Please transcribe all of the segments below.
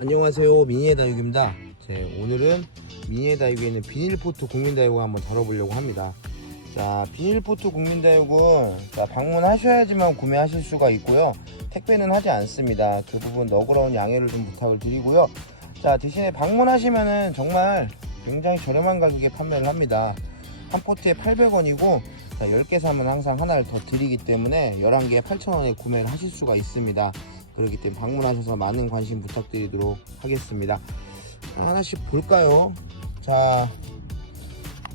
안녕하세요. 미니의 다육입니다. 제, 오늘은 미니의 다육에 있는 비닐포트 국민다육을 한번 다뤄보려고 합니다. 자 비닐포트 국민다육은 자, 방문하셔야지만 구매하실 수가 있고요. 택배는 하지 않습니다. 그 부분 너그러운 양해를 좀 부탁을 드리고요. 자 대신에 방문하시면은 정말 굉장히 저렴한 가격에 판매를 합니다. 한 포트에 800원이고 10개 사면 항상 하나를 더 드리기 때문에 11개에 8,000원에 구매를 하실 수가 있습니다 그렇기 때문에 방문하셔서 많은 관심 부탁드리도록 하겠습니다. 하나씩 볼까요? 자,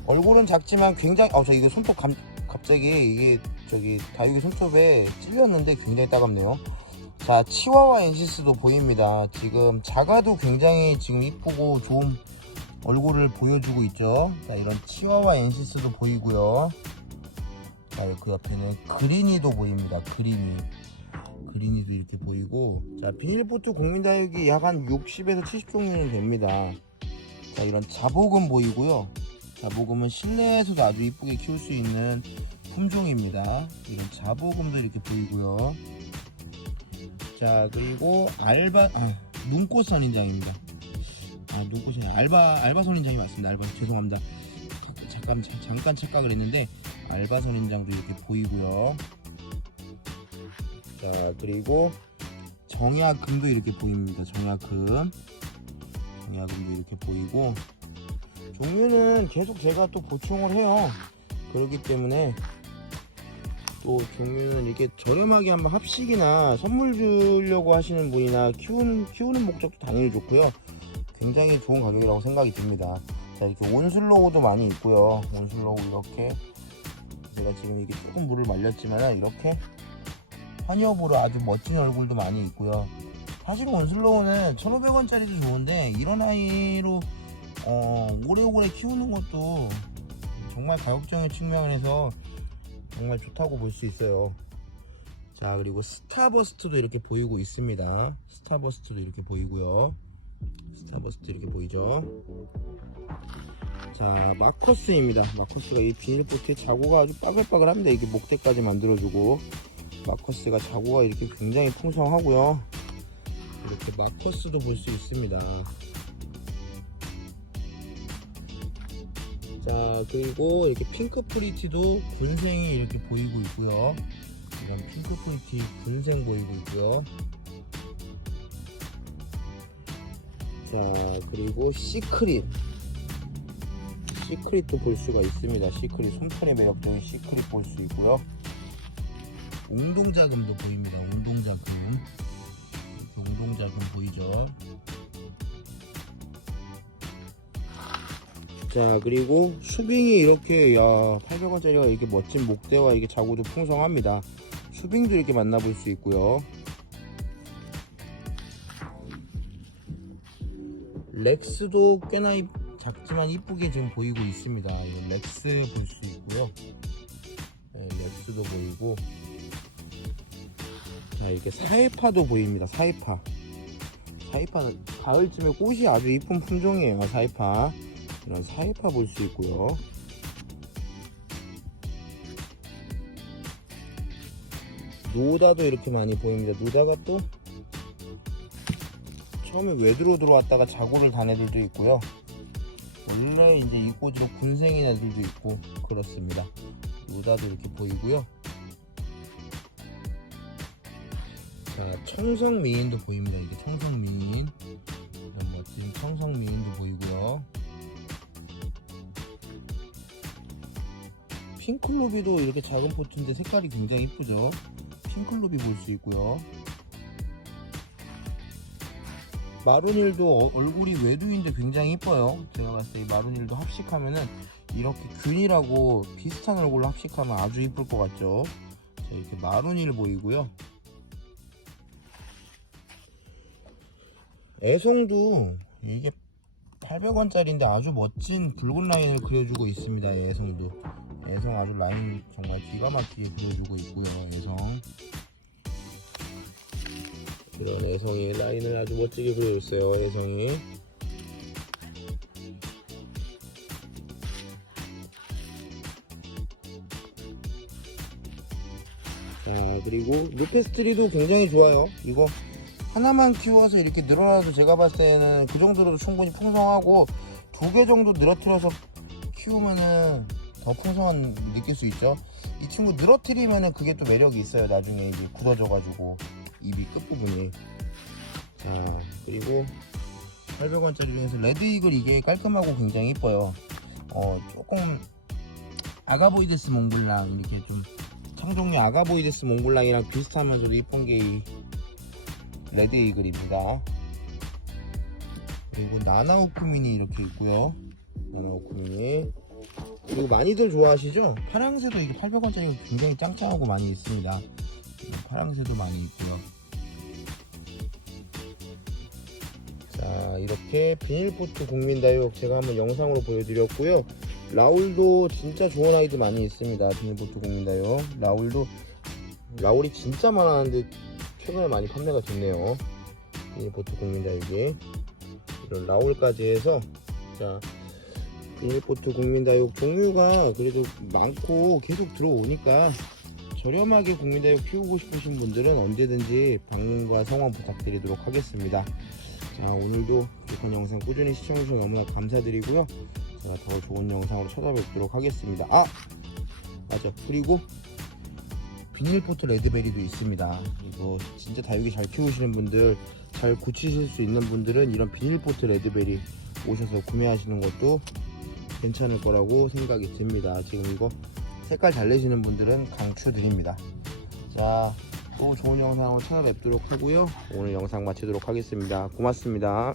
얼굴은 작지만 굉장히, 아, 저 이거 손톱 감, 갑자기 이게 저기 다육이 손톱에 찔렸는데 굉장히 따갑네요. 자, 치와와 엔시스도 보입니다. 지금 작아도 굉장히 지금 이쁘고 좋은 얼굴을 보여주고 있죠. 자, 이런 치와와 엔시스도 보이고요. 자, 그 옆에는 그리니도 보입니다. 그리니. 그린이도 이렇게 보이고. 자 비닐포트 국민다육이 약 한 60에서 70종류는 됩니다. 자 이런 자복음 보이고요. 자복음은 실내에서도 아주 이쁘게 키울 수 있는 품종입니다. 이런 자복음도 이렇게 보이고요. 자 그리고 알바 아, 눈꽃 선인장입니다. 아 눈꽃 선 알바 알바 선인장이 맞습니다. 알바 죄송합니다. 잠깐 잠깐 착각을 했는데 알바 선인장도 이렇게 보이고요 자 그리고 정약금도 이렇게 보입니다. 정약금. 정약금도 이렇게 보이고. 종류는 계속 제가 또 보충을 해요. 그렇기 때문에 또 종류는 이렇게 저렴하게 한번 합식이나 선물 주려고 하시는 분이나 키우는, 키우는 목적도 당연히 좋고요. 굉장히 좋은 가격이라고 생각이 듭니다. 자 이렇게 온슬로우도 많이 있고요. 온슬로우 이렇게 제가 지금 이게 조금 물을 말렸지만 이렇게 환엽으로 아주 멋진 얼굴도 많이 있고요. 사실 온슬로우는 1,500원짜리도 좋은데 이런 아이로 어, 오래오래 키우는 것도 정말 가격적인 측면에서 정말 좋다고 볼 수 있어요. 자 그리고 스타버스트도 이렇게 보이고 있습니다. 스타버스트도 이렇게 보이고요. 스타버스트 이렇게 보이죠. 자 마커스입니다. 마커스가 이 비닐포트에 자구가 아주 빠글빠글합니다. 이게 목대까지 만들어주고 마커스가 자구가 이렇게 굉장히 풍성하고요. 이렇게 마커스도 볼 수 있습니다. 자 그리고 이렇게 핑크 프리티도 군생이 이렇게 보이고 있고요. 이런 핑크 프리티 군생 보이고 있고요. 자 그리고 시크릿. 시크릿도 볼 수가 있습니다. 시크릿 솜털의 매력적인 시크릿 볼 수 있고요 웅동자금도 보입니다. 웅동자금. 이렇게 웅동자금 보이죠? 자, 그리고 수빙이 이렇게, 야, 800원짜리가 이렇게 멋진 목대와 이게 자구도 풍성합니다. 수빙도 이렇게 만나볼 수 있고요. 렉스도 꽤나 이- 작지만 이쁘게 지금 보이고 있습니다. 이거 렉스 볼 수 있고요. 네, 렉스도 보이고 자 이렇게 사이파도 보입니다 사이파. 사이파는 가을쯤에 꽃이 아주 이쁜 품종이에요 사이파. 이런 사이파 볼 수 있고요. 노다도 이렇게 많이 보입니다. 노다가 또 처음에 외두로 들어왔다가 자고를 단 애들도 있고요. 원래 이제 이 꽃으로 군생인 애들도 있고 그렇습니다. 노다도 이렇게 보이고요 자, 청성 미인도 보입니다. 이게 청성 미인. 이런 멋진 청성 미인도 보이고요. 핑클로비도 이렇게 작은 포트인데 색깔이 굉장히 이쁘죠. 핑클로비 볼 수 있고요. 마루닐도 어- 얼굴이 외두인데 굉장히 이뻐요. 제가 봤을 때 이 마루닐도 합식하면은 이렇게 균이라고 비슷한 얼굴로 합식하면 아주 이쁠 것 같죠. 자, 이렇게 마루닐 보이고요. 애송도 이게 800원짜리인데 아주 멋진 붉은 라인을 그려주고 있습니다. 애송도 애송 아주 라인 정말 기가 막히게 그려주고 있고요. 애송 이런 애송이 라인을 아주 멋지게 그려줬어요. 애송이 자 그리고 루페스트리도 굉장히 좋아요. 이거 하나만 키워서 이렇게 늘어나도 제가 봤을 때는 그 정도로도 충분히 풍성하고 두 개 정도 늘어뜨려서 키우면은 더 풍성한 느낄 수 있죠. 이 친구 늘어뜨리면은 그게 또 매력이 있어요. 나중에 이제 굳어져 가지고 입이 끝부분이. 자 그리고 800원짜리 중에서 레드 이글 이게 깔끔하고 굉장히 이뻐요. 어 조금 아가보이데스 몽블랑 이렇게 좀 청종류 아가보이데스 몽블랑이랑 비슷하면서도 이쁜 게 이 레드 이글입니다. 그리고 나나오쿠민이 이렇게 있고요. 나나오쿠민이 그리고 많이들 좋아하시죠? 파랑새도 이게 800원짜리가 굉장히 짱짱하고 많이 있습니다. 파랑새도 많이 있고요. 자 이렇게 비닐포트 국민다육 제가 한번 영상으로 보여드렸고요. 라울도 진짜 좋은 아이들 많이 있습니다. 비닐포트 국민다육 라울도 라울이 진짜 많았는데 최근에 많이 판매가 됐네요. 비닐포트 국민다육이 이런 라울까지 해서 자 비닐포트 국민다육 종류가 그래도 많고 계속 들어오니까 저렴하게 국민다육 키우고 싶으신 분들은 언제든지 방문과 성원 부탁드리도록 하겠습니다. 자 오늘도 이번 영상 꾸준히 시청해주셔서 너무나 감사드리고요. 제가 더 좋은 영상으로 찾아뵙도록 하겠습니다. 아 맞아 그리고 비닐포트 레드베리도 있습니다. 이거 진짜 다육이 잘 키우시는 분들 잘 고치실 수 있는 분들은 이런 비닐포트 레드베리 오셔서 구매하시는 것도 괜찮을 거라고 생각이 듭니다. 지금 이거 색깔 잘 내시는 분들은 강추드립니다. 자, 또 좋은 영상으로 찾아뵙도록 하고요. 오늘 영상 마치도록 하겠습니다. 고맙습니다.